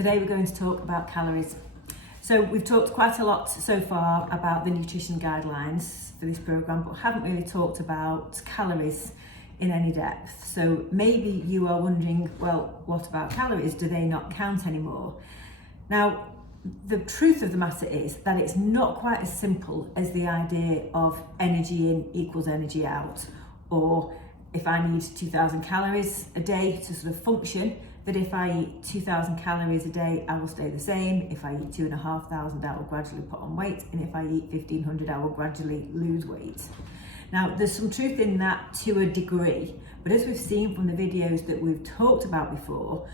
Today we're going to talk about calories. So we've talked quite a lot so far about the nutrition guidelines for this programme, but haven't really talked about calories in any depth. So maybe you are wondering, well, what about calories? Do they not count anymore? Now, the truth of the matter is that it's not quite as simple as the idea of energy in equals energy out, or if I need 2,000 calories a day to sort of function, that if I eat 2,000 calories a day, I will stay the same. If I eat 2,500, I will gradually put on weight. And if I eat 1,500, I will gradually lose weight. Now, there's some truth in that to a degree, but as we've seen from the videos that we've talked about before,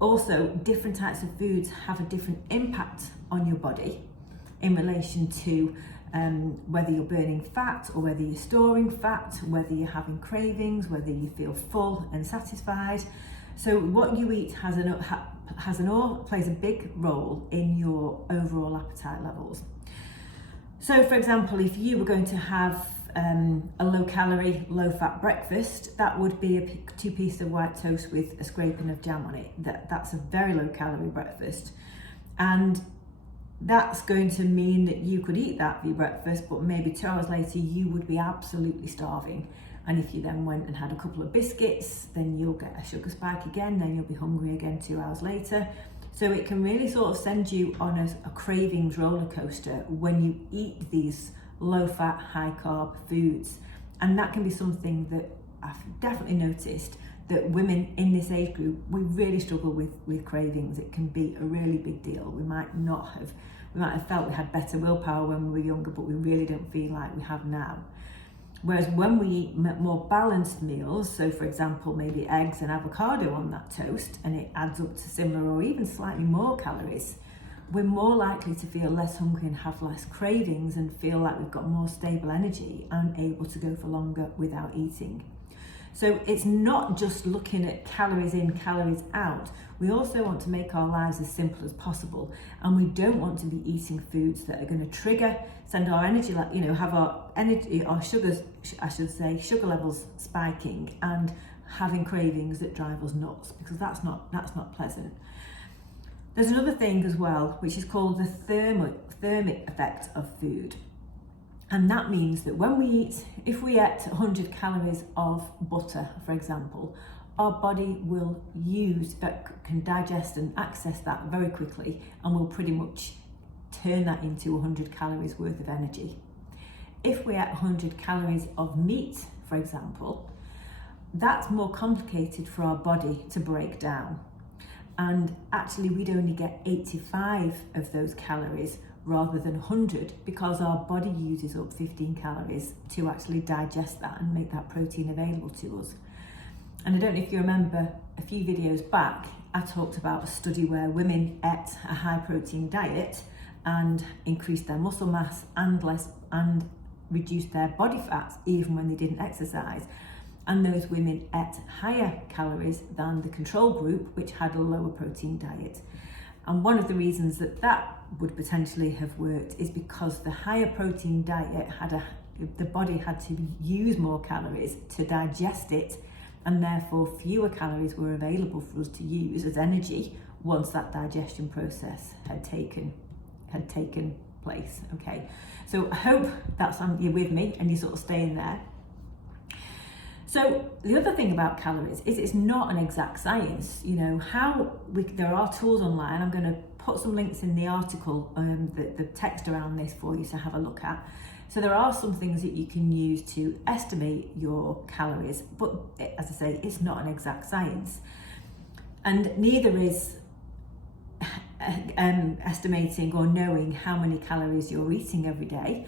also different types of foods have a different impact on your body in relation to whether you're burning fat or whether you're storing fat, whether you're having cravings, whether you feel full and satisfied. So what you eat plays a big role in your overall appetite levels. So for example, if you were going to have a low calorie, low fat breakfast, that would be 2 pieces of white toast with a scraping of jam on it. That's a very low calorie breakfast. And that's going to mean that you could eat that for your breakfast, but maybe 2 hours later you would be absolutely starving. And if you then went and had a couple of biscuits, then you'll get a sugar spike again, then you'll be hungry again 2 hours later. So it can really sort of send you on a cravings roller coaster when you eat these low fat, high carb foods. And that can be something that I've definitely noticed that women in this age group, we really struggle with cravings. It can be a really big deal. We might have felt we had better willpower when we were younger, but we really don't feel like we have now. Whereas when we eat more balanced meals, so for example, maybe eggs and avocado on that toast, and it adds up to similar or even slightly more calories, we're more likely to feel less hungry and have less cravings and feel like we've got more stable energy and able to go for longer without eating. So it's not just looking at calories in, calories out. We also want to make our lives as simple as possible, and we don't want to be eating foods that are going to send our energy, have our energy, our sugars, sugar levels spiking and having cravings that drive us nuts, because that's not pleasant. There's another thing as well, which is called the thermic effect of food. And that means that if we ate 100 calories of butter, for example, our body will can digest and access that very quickly, and will pretty much turn that into 100 calories worth of energy. If we ate 100 calories of meat, for example, that's more complicated for our body to break down. And actually we'd only get 85 of those calories rather than 100, because our body uses up 15 calories to actually digest that and make that protein available to us. And I don't know if you remember a few videos back, I talked about a study where women ate a high protein diet and increased their muscle mass and reduced their body fat even when they didn't exercise. And those women ate higher calories than the control group, which had a lower protein diet. And one of the reasons that would potentially have worked is because the higher protein diet the body had to use more calories to digest it, and therefore fewer calories were available for us to use as energy once that digestion process had taken place. Okay, so I hope you're with me and you're sort of staying there. So the other thing about calories is it's not an exact science. There are tools online. I'm going to put some links in the article, the text around this for you to have a look at. So there are some things that you can use to estimate your calories, but as I say, it's not an exact science. And neither is estimating or knowing how many calories you're eating every day,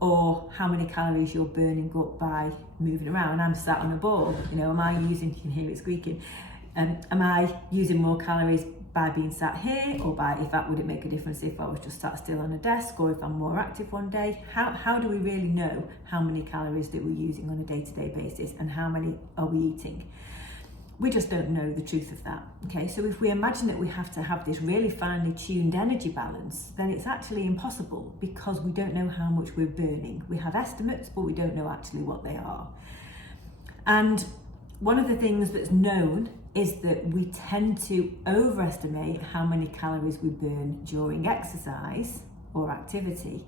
or how many calories you're burning up by moving around. I'm sat on a ball, you can hear it squeaking. Am I using more calories by being sat here, or would it make a difference if I was just sat still on a desk, or if I'm more active one day? How do we really know how many calories that we're using on a day-to-day basis, and how many are we eating? We just don't know the truth of that. Okay, so if we imagine that we have to have this really finely tuned energy balance, then it's actually impossible, because we don't know how much we're burning. We have estimates, but we don't know actually what they are. And one of the things that's known is that we tend to overestimate how many calories we burn during exercise or activity,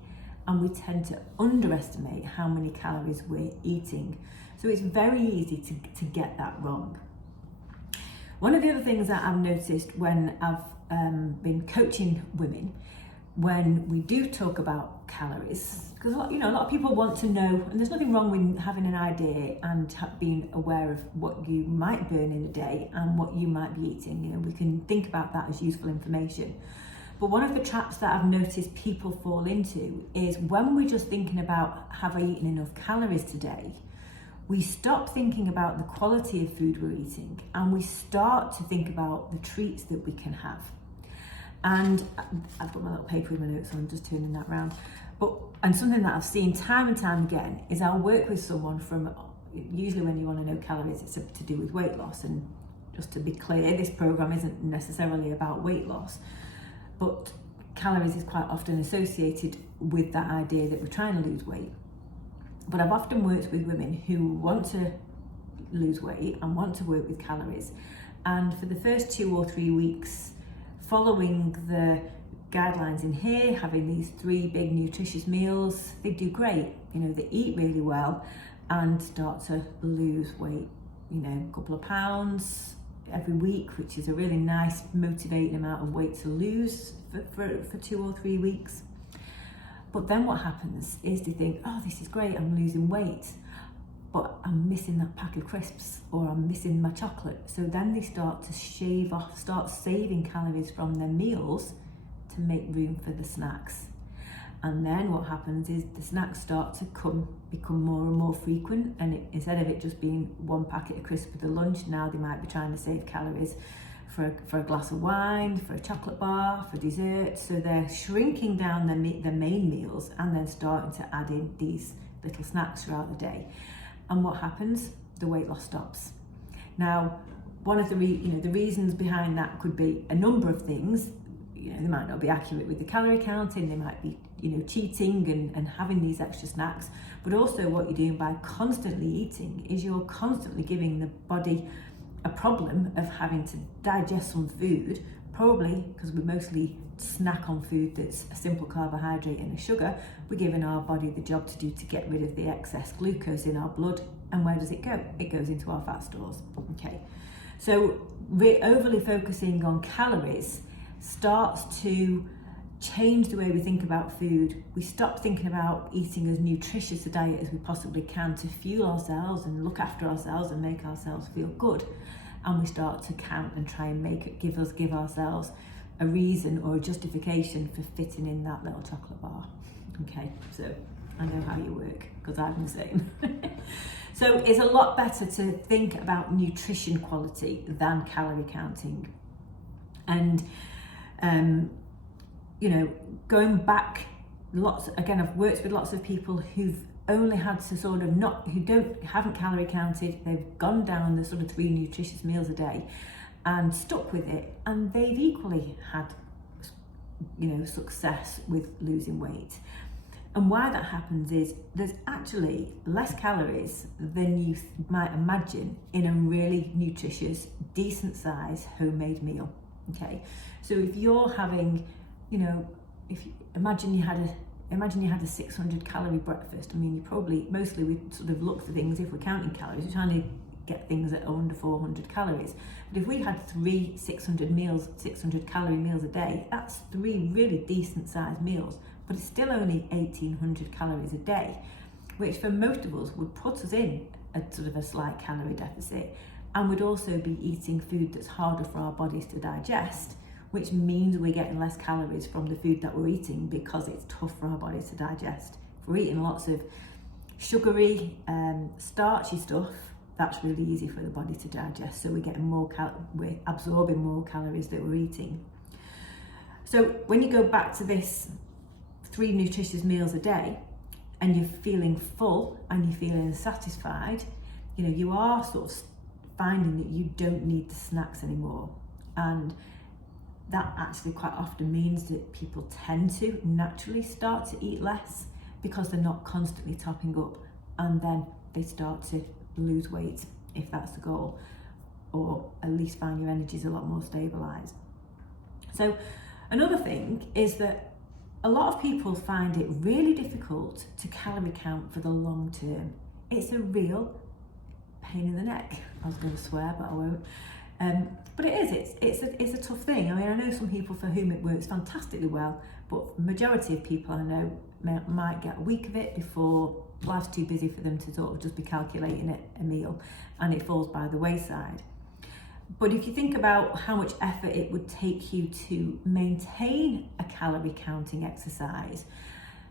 and we tend to underestimate how many calories we're eating. So it's very easy to get that wrong. One of the other things that I've noticed when I've been coaching women, when we do talk about calories, because a lot of people want to know, and there's nothing wrong with having an idea and being aware of what you might burn in a day and what you might be eating. We can think about that as useful information. But one of the traps that I've noticed people fall into is when we're just thinking about, have I eaten enough calories today? We stop thinking about the quality of food we're eating, and we start to think about the treats that we can have. And I've got my little paper with my notes, so I'm just turning that round. And something that I've seen time and time again is I'll work with someone from, usually when you want to know calories, it's to do with weight loss. And just to be clear, this program isn't necessarily about weight loss, but calories is quite often associated with that idea that we're trying to lose weight. But I've often worked with women who want to lose weight and want to work with calories. And for the first 2 or 3 weeks, following the guidelines in here, having these 3 big nutritious meals, they do great. They eat really well and start to lose weight, a couple of pounds every week, which is a really nice motivating amount of weight to lose for 2 or 3 weeks. But then what happens is they think, oh, this is great, I'm losing weight, but I'm missing that pack of crisps, or I'm missing my chocolate. So then they start to shave off, start saving calories from their meals to make room for the snacks. And then what happens is the snacks start to become more and more frequent, and instead of it just being 1 packet of crisps for the lunch, now they might be trying to save calories for a glass of wine, for a chocolate bar, for dessert. So they're shrinking down their main meals and then starting to add in these little snacks throughout the day. And what happens? The weight loss stops. Now, one of the reasons behind that could be a number of things. They might not be accurate with the calorie counting, they might be cheating and having these extra snacks, but also what you're doing by constantly eating is you're constantly giving the body a problem of having to digest some food, probably because we mostly snack on food that's a simple carbohydrate and a sugar. We're giving our body the job to do to get rid of the excess glucose in our blood. And where does it go? It goes into our fat stores. Okay, so we're overly focusing on calories starts to change the way we think about food. We stop thinking about eating as nutritious a diet as we possibly can to fuel ourselves and look after ourselves and make ourselves feel good. And we start to count and try and give ourselves a reason or a justification for fitting in that little chocolate bar. Okay, so I know how you work because I'm the same. So it's a lot better to think about nutrition quality than calorie counting. And going back I've worked with lots of people who've only had to haven't calorie counted, they've gone down the sort of 3 nutritious meals a day and stuck with it, and they've equally had success with losing weight. And why that happens is there's actually less calories than you might imagine in a really nutritious, decent size homemade meal. Okay, so if you're having, imagine you had a 600 calorie breakfast. I mean, mostly we sort of look for things, if we're counting calories, we're trying to get things that are under 400 calories. But if we had 3 600 calorie meals a day, that's 3 really decent sized meals, but it's still only 1800 calories a day, which for most of us would put us in a sort of a slight calorie deficit, and would also be eating food that's harder for our bodies to digest, which means we're getting less calories from the food that we're eating because it's tough for our bodies to digest. If we're eating lots of sugary, starchy stuff, that's really easy for the body to digest. So we're getting we're absorbing more calories that we're eating. So when you go back to this 3 nutritious meals a day, and you're feeling full and you're feeling satisfied, you are sort of finding that you don't need the snacks anymore. And that actually quite often means that people tend to naturally start to eat less because they're not constantly topping up, and then they start to lose weight if that's the goal. or at least find your energy is a lot more stabilised. So another thing is that a lot of people find it really difficult to calorie count for the long term. It's a real pain in the neck. I was going to swear, but I won't. But it is, it's a tough thing. I mean, I know some people for whom it works fantastically well, but the majority of people I know might get a week of it before life's too busy for them to sort of just be calculating a meal, and it falls by the wayside. But if you think about how much effort it would take you to maintain a calorie counting exercise,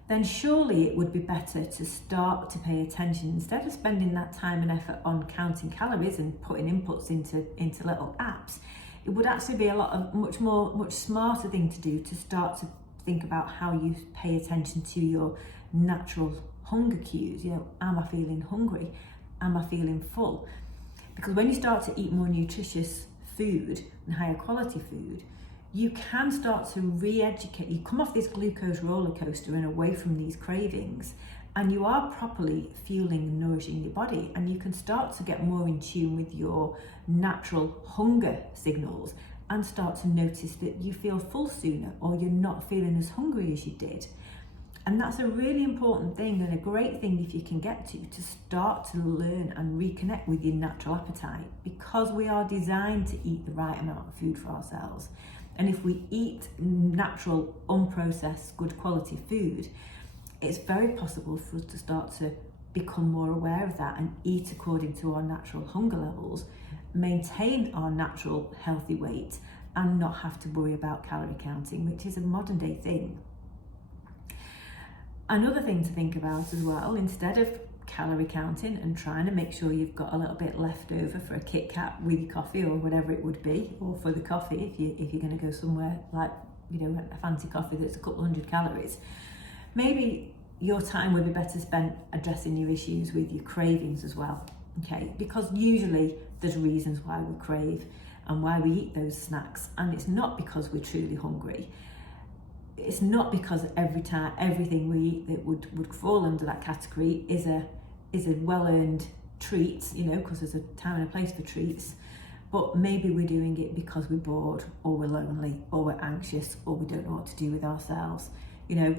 then surely it would be better to start to pay attention. Instead of spending that time and effort on counting calories and putting inputs into little apps, it would actually be much smarter thing to do to start to think about how you pay attention to your natural hunger cues. You know, am I feeling hungry? Am I feeling full? Because when you start to eat more nutritious food and higher quality food, you can start to re-educate. You come off this glucose roller coaster and away from these cravings, and you are properly fueling and nourishing your body, and you can start to get more in tune with your natural hunger signals and start to notice that you feel full sooner, or you're not feeling as hungry as you did. And that's a really important thing, and a great thing if you can get to start to learn and reconnect with your natural appetite, because we are designed to eat the right amount of food for ourselves. And if we eat natural, unprocessed, good quality food, it's very possible for us to start to become more aware of that and eat according to our natural hunger levels, maintain our natural healthy weight, and not have to worry about calorie counting, which is a modern day thing. Another thing to think about as well, instead of calorie counting and trying to make sure you've got a little bit left over for a Kit Kat with your coffee or whatever it would be, or for the coffee if you're going to go somewhere like, you know, a fancy coffee that's a couple hundred calories, maybe your time would be better spent addressing your issues with your cravings as well. Okay, because usually there's reasons why we crave and why we eat those snacks, and it's not because we're truly hungry. It's not because everything we eat that would fall under that category is a well-earned treat, you know, because there's a time and a place for treats. But maybe we're doing it because we're bored, or we're lonely, or we're anxious, or we don't know what to do with ourselves. You know,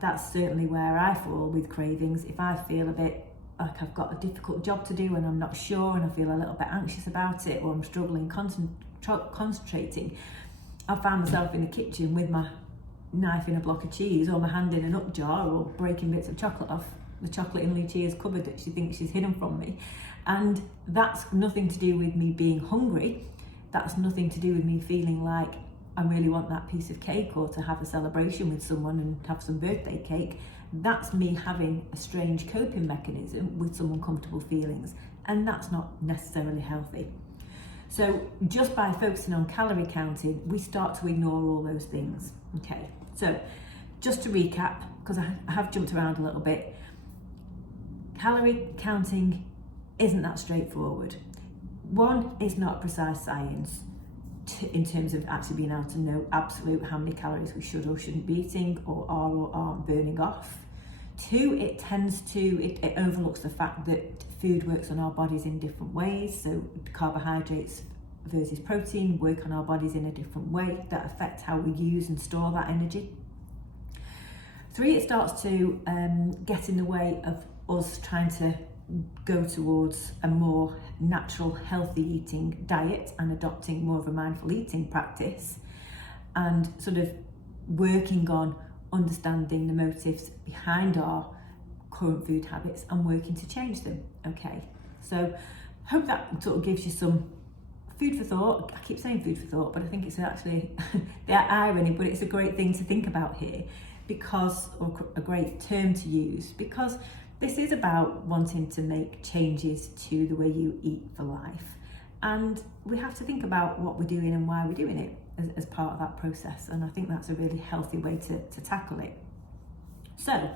that's certainly where I fall with cravings. If I feel a bit like I've got a difficult job to do and I'm not sure, and I feel a little bit anxious about it, or I'm struggling concentrating, I find myself in the kitchen with my knife in a block of cheese, or my hand in a nut jar, or breaking bits of chocolate off the chocolate in Lucia's cupboard that she thinks she's hidden from me. And that's nothing to do with me being hungry. That's nothing to do with me feeling like I really want that piece of cake, or to have a celebration with someone and have some birthday cake. That's me having a strange coping mechanism with some uncomfortable feelings, and that's not necessarily healthy. So just by focusing on calorie counting, we start to ignore all those things. Okay, so just to recap, because I have jumped around a little bit, calorie counting isn't that straightforward. One, it's not precise science in terms of actually being able to know absolute how many calories we should or shouldn't be eating, or are or aren't burning off. Two, it overlooks the fact that food works on our bodies in different ways. So carbohydrates versus protein work on our bodies in a different way that affect how we use and store that energy. Three, it starts to get in the way of us trying to go towards a more natural, healthy eating diet and adopting more of a mindful eating practice, and sort of working on understanding the motives behind our current food habits and working to change them. Okay, so hope that sort of gives you some food for thought. I keep saying food for thought, but I think it's actually the irony, but it's a great thing to think about here, because, or a great term to use, because this is about wanting to make changes to the way you eat for life. And we have to think about what we're doing and why we're doing it as part of that process. And I think that's a really healthy way to tackle it. So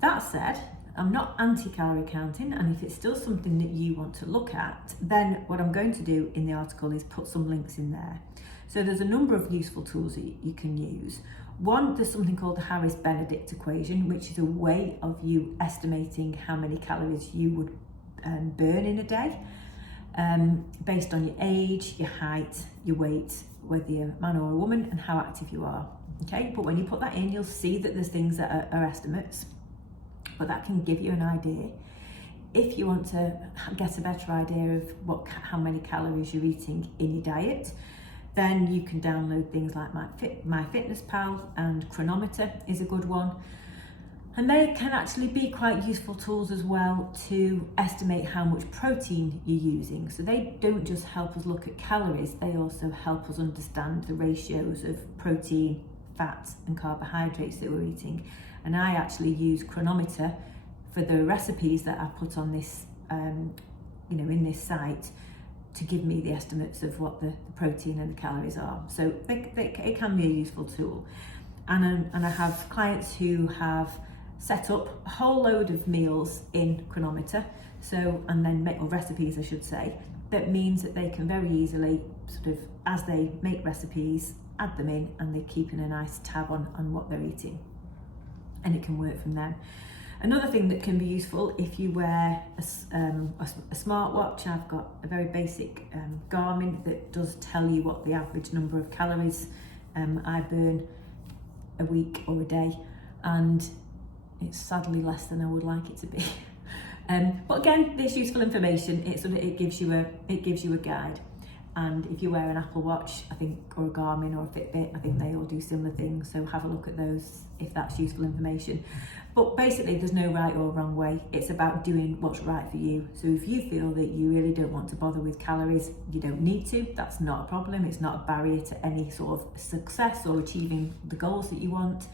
that said, I'm not anti-calorie counting, and if it's still something that you want to look at, then what I'm going to do in the article is put some links in there. So there's a number of useful tools that you can use. One, there's something called the Harris-Benedict equation, which is a way of you estimating how many calories you would burn in a day. based on your age, your height, your weight, whether you're a man or a woman, and how active you are. Okay, but when you put that in, you'll see that there's things that are estimates, but that can give you an idea. If you want to get a better idea of how many calories you're eating in your diet, then you can download things like MyFitnessPal, and Cronometer is a good one. And they can actually be quite useful tools as well to estimate how much protein you're using. So they don't just help us look at calories, they also help us understand the ratios of protein, fat and carbohydrates that we're eating. And I actually use Cronometer for the recipes that I put on this, in this site, to give me the estimates of what the protein and the calories are. So it can be a useful tool. And I have clients who have set up a whole load of meals in Cronometer, and then make, or recipes I should say, that means that they can very easily sort of, as they make recipes, add them in, and they're keeping a nice tab on what they're eating, and it can work from them. Another thing that can be useful if you wear a smartwatch, I've got a very basic Garmin that does tell you what the average number of calories I burn a week or a day, and it's sadly less than I would like it to be. But again, this useful information, it gives you a guide. And if you wear an Apple Watch, I think, or a Garmin or a Fitbit, I think they all do similar things. So have a look at those if that's useful information. But basically, there's no right or wrong way. It's about doing what's right for you. So if you feel that you really don't want to bother with calories, you don't need to. That's not a problem. It's not a barrier to any sort of success or achieving the goals that you want.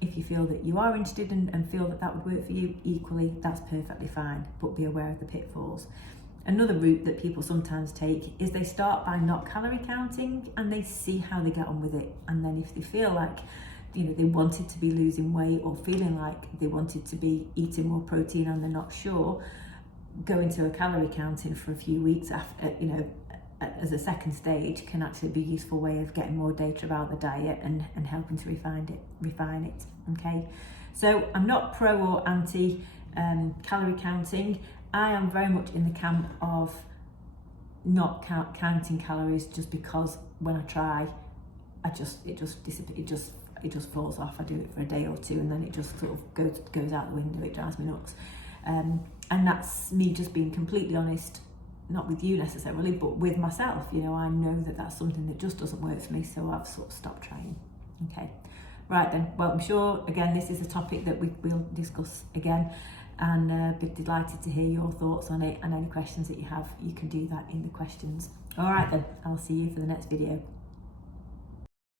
If you feel that you are interested and feel that would work for you, equally, that's perfectly fine, but be aware of the pitfalls. Another route that people sometimes take is they start by not calorie counting and they see how they get on with it. And then if they feel like, they wanted to be losing weight or feeling like they wanted to be eating more protein and they're not sure, go into a calorie counting for a few weeks after, as a second stage can actually be a useful way of getting more data about the diet and helping to refine it. Okay, so I'm not pro or anti calorie counting. I am very much in the camp of not counting calories, just because when I try, it just falls off. I do it for a day or two and then it just sort of goes out the window. It drives me nuts, and that's me just being completely honest. Not with you necessarily, but with myself. I know that that's something that just doesn't work for me, so I've sort of stopped trying. Okay, right then. Well, I'm sure, again, this is a topic that we'll discuss again, and be delighted to hear your thoughts on it, and any questions that you have, you can do that in the questions. All right then, I'll see you for the next video.